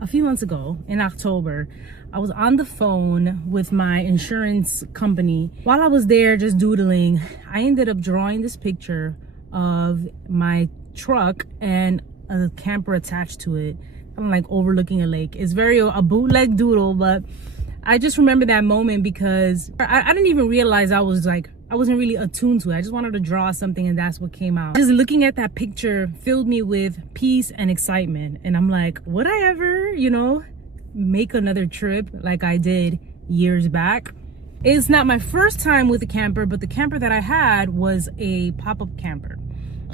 a few months ago in October, I was on the phone with my insurance company. While I was there just doodling, I ended up drawing this picture of my truck and a camper attached to it. I'm like overlooking a lake. It's very a bootleg doodle, but I just remember that moment because I didn't even realize I wasn't really attuned to it. I just wanted to draw something and that's what came out. Just looking at that picture filled me with peace and excitement. And I'm like, would I ever, make another trip like I did years back? It's not my first time with a camper, but the camper that I had was a pop-up camper.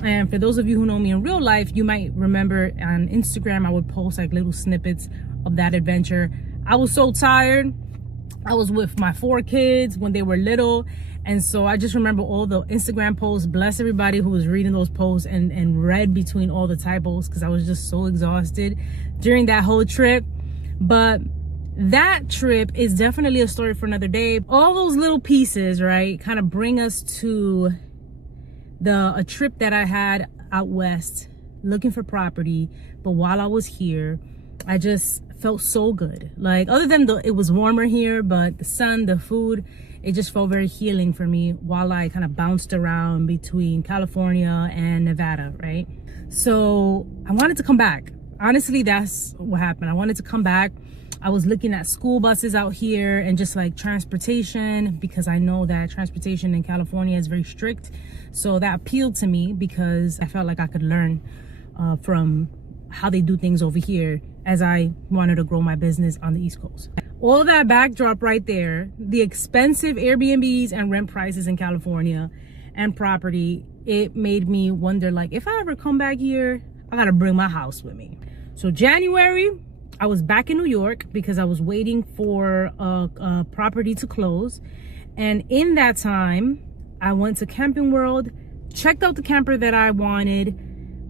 And for those of you who know me in real life, you might remember on Instagram, I would post like little snippets of that adventure. I was so tired. I was with my 4 kids when they were little. And so I just remember all the Instagram posts. Bless everybody who was reading those posts and read between all the typos, because I was just so exhausted during that whole trip. But that trip is definitely a story for another day. All those little pieces, right, kind of bring us to a trip that I had out west looking for property. But while I was here, I just felt so good. Like, other than it was warmer here, but the sun, the food, it just felt very healing for me while I kind of bounced around between California and Nevada, right? So I wanted to come back. Honestly, that's what happened. I wanted to come back. I was looking at school buses out here and just like transportation, because I know that transportation in California is very strict. So that appealed to me because I felt like I could learn from how they do things over here as I wanted to grow my business on the East Coast. All that backdrop right there, the expensive Airbnbs and rent prices in California and property, it made me wonder, like, if I ever come back here, I gotta bring my house with me. So January, I was back in New York because I was waiting for a property to close. And in that time, I went to Camping World, checked out the camper that I wanted,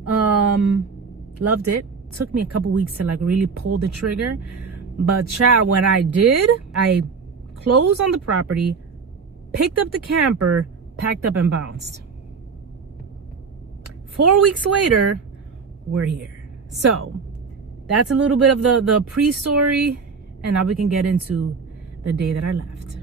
loved it. Took me a couple weeks to like really pull the trigger. But child, when I did, I closed on the property, picked up the camper, packed up and bounced. 4 weeks later, we're here. So that's a little bit of the pre-story, and now we can get into the day that I left.